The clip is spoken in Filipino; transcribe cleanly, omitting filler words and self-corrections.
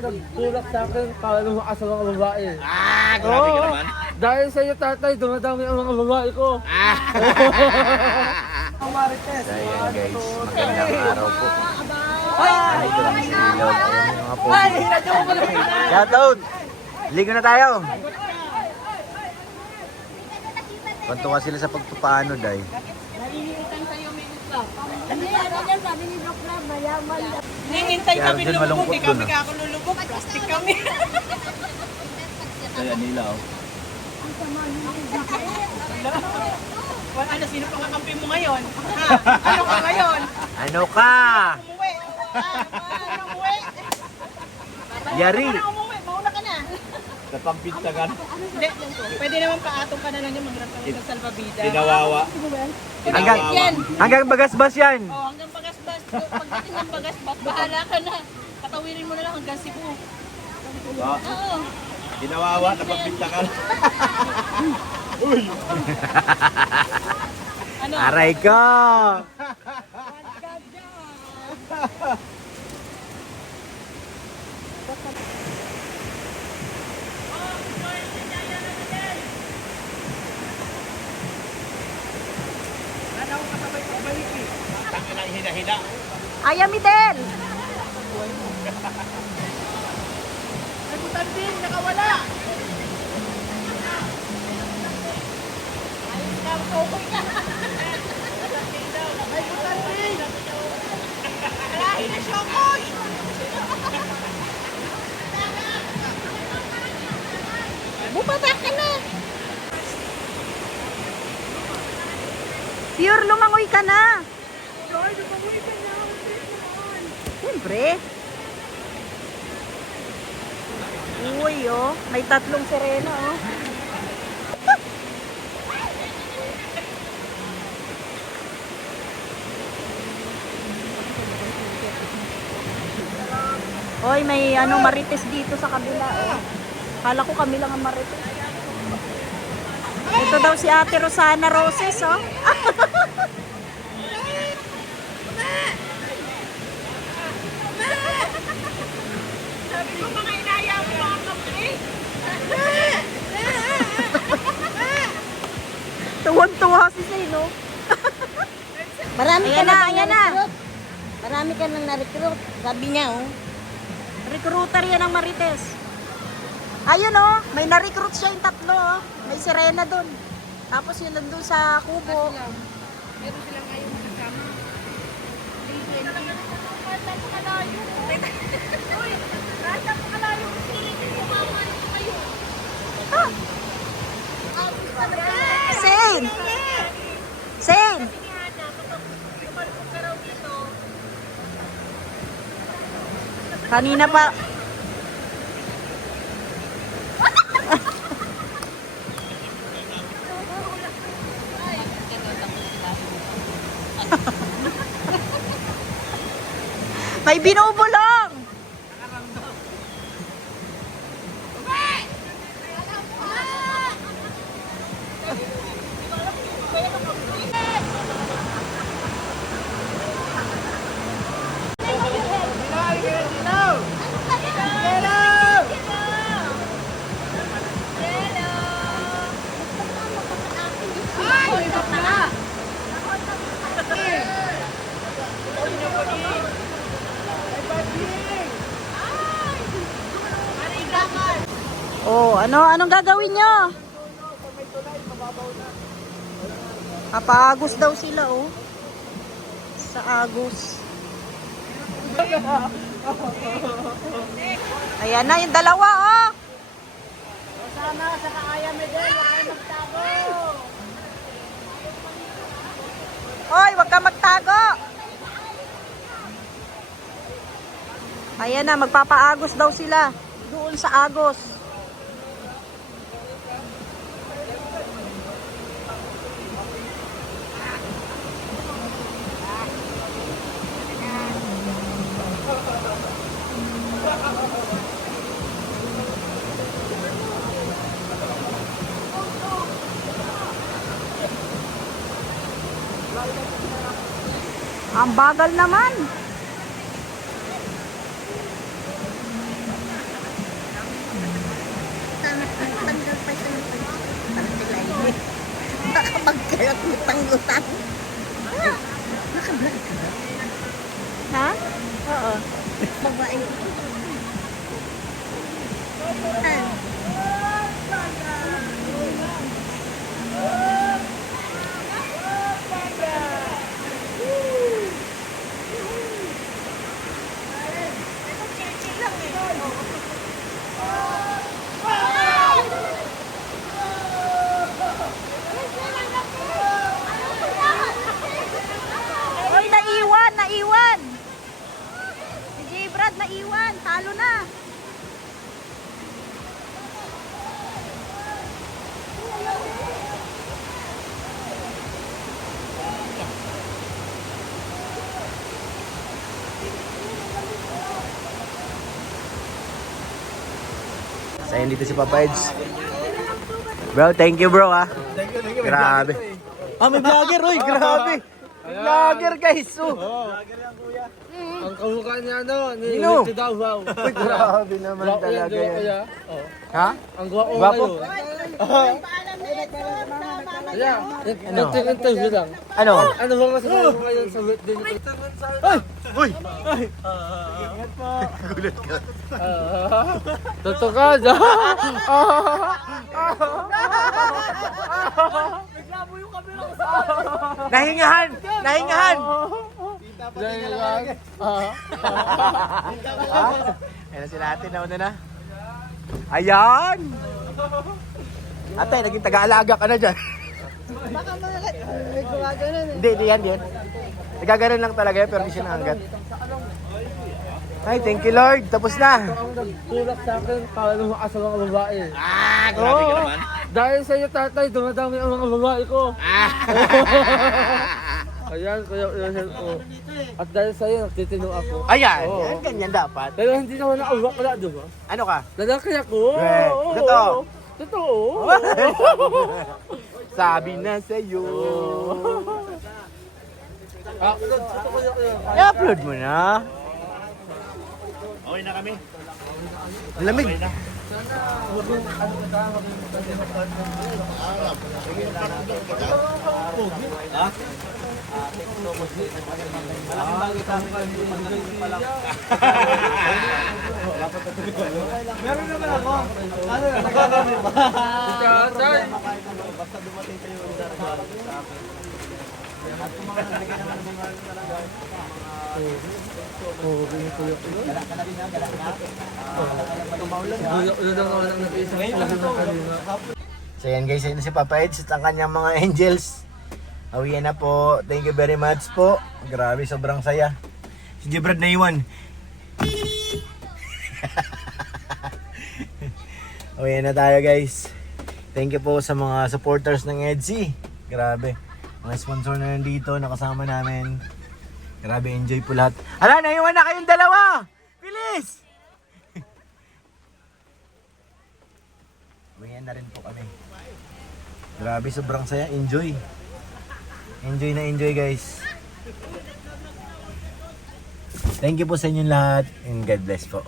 nagtulak sa akin para lumakas ang mga babae. Grabe ka Oo. naman. Dahil sa iyo, tatay, dumadami ang mga babae ko. Ang Marites. So ayan guys, magandang araw po. Nandito kami sa ilog. Ayan yung mga pogi. Shoutout! Ligo na tayo! Pantuwa sila sa pagpapaano, Day. Hihintay Si kami Arjun lumubog, malungkot di kami dun, ah. kakululubog, plastic kami. Kaya nila, oh. Wala na, sino pang kakampi mo ngayon? Ha? Ano ka ngayon? Ano ka? Umuwi. Ano umuwi? Yari! Ano umuwi? Mauna ka na. Napampintagan. Hindi, pwede naman paatong ka na lang yung mag-rap kami sa salvavida. Tinawawa. Hanggang Bagasbas yan. Oh, hanggang Bagasbas. Pagdating ng Bagasbas, bahala ka na. Patawirin mo na lang hanggang Cebu. Oo. Tinawawa, napampintagan. Ano? Aray ko! Hina-hina. Ayaw, Midel! Nagutan din, nakawala. Ayun ka, okay ka. Nagutan din. Alahin na siya, oy! Bumaba ka na! Pure, lumangoy ka na! Siyempre. Uy, oh. May tatlong sirena, oh. Hoy, may ano marites dito sa kabila, oh. Kala ko kami lang ang marites. Ito daw si Ate Rosana Roses, oh. Sabi ko, mga inaya mo mga kampi. Tuwan-tuwa si Sino. Marami ka Ayan na, na, ayan na. Marami ka nang na-recruit. Sabi niya, oh. Recruiter yan ng Marites. Ayun, oh. May na-recruit siya yung tatlo, oh. May sirena dun. Tapos yun nandun sa kubo. Meron silang ngayon kasama. Sane! Sane! Kanina pa. May binubulong! Oh, anong gagawin nyo? Paagos daw sila, oh. Sa agos. Ayan na yung dalawa, oh. Sana sa kaaya medel, huwag kayo magtago. Hoy, wag ka magtago. Ayan na, magpapaagos daw sila. Doon sa agos. Ang bagal naman. Kaya lutang-lutang. Ha? Oo. Babae. Oy, naiwan, naiwan. Si J. Brad naiwan, talo na. Sayang dito si Papa Eds. Bro, thank you bro ah. Grabe. Ah, may vlogger, oy, grabe. Vlogger guys, oh. Ang kamukha niya ano, ni Sino? Ricky Davao. Uy, grabe naman Gwapo yan, talaga gwapo yan. yan. Oh. Ha? Ang gwapo Gwapo? ngayon. Kaya, interview lang. Ano? Ano ba masasabi mo ngayon sa birthday ni Kuya? Uy! Totoo ka dyan. Nahingahan! Nahingahan! Ayan sila ate, nauna na. Ayan! Ate, naging taga-alaga ka na dyan. Baka may gumagano eh. Hindi yan. Nagaganon lang talaga yun, pero di siya naanggat. Ay, thank you Lord. Tapos na. Ang nagtulak sa akin, kala ng mga asawang babae. Grabe ka naman. Dahil sa iyo tatay, dumadami ang mga babae ko. Ayan, kuya Rosel ko. At dahil sa iyo, nagtitino ako. Ayan, Oo. yan, ganyan dapat. Pero hindi naman nakawak wala, di ba? Ano ka? Lalaki ako. Eh, Oo. totoo. Totoo. Sabi na sa'yo. Kuya. I-upload mo na. Okay na kami. Ang lamig. Meron naman ako. Ano na, nagkakaroon ba? Tatay. So yan guys, yun na si Papa Eds at ang kanyang mga angels. Awiyan na po. Thank you very much po. Grabe, sobrang saya. Si Jebrad na iwan. Awiyan na tayo guys. Thank you po sa mga supporters ng EDSI. Grabe. Mga sponsor na nandito, nakasama namin. Grabe, enjoy po lahat. Ala, naiwan na kayong dalawa! Bilis! Awiyan na rin po kami. Grabe, sobrang saya. Enjoy. Enjoy na enjoy guys. Thank you po sa inyong lahat and God bless po.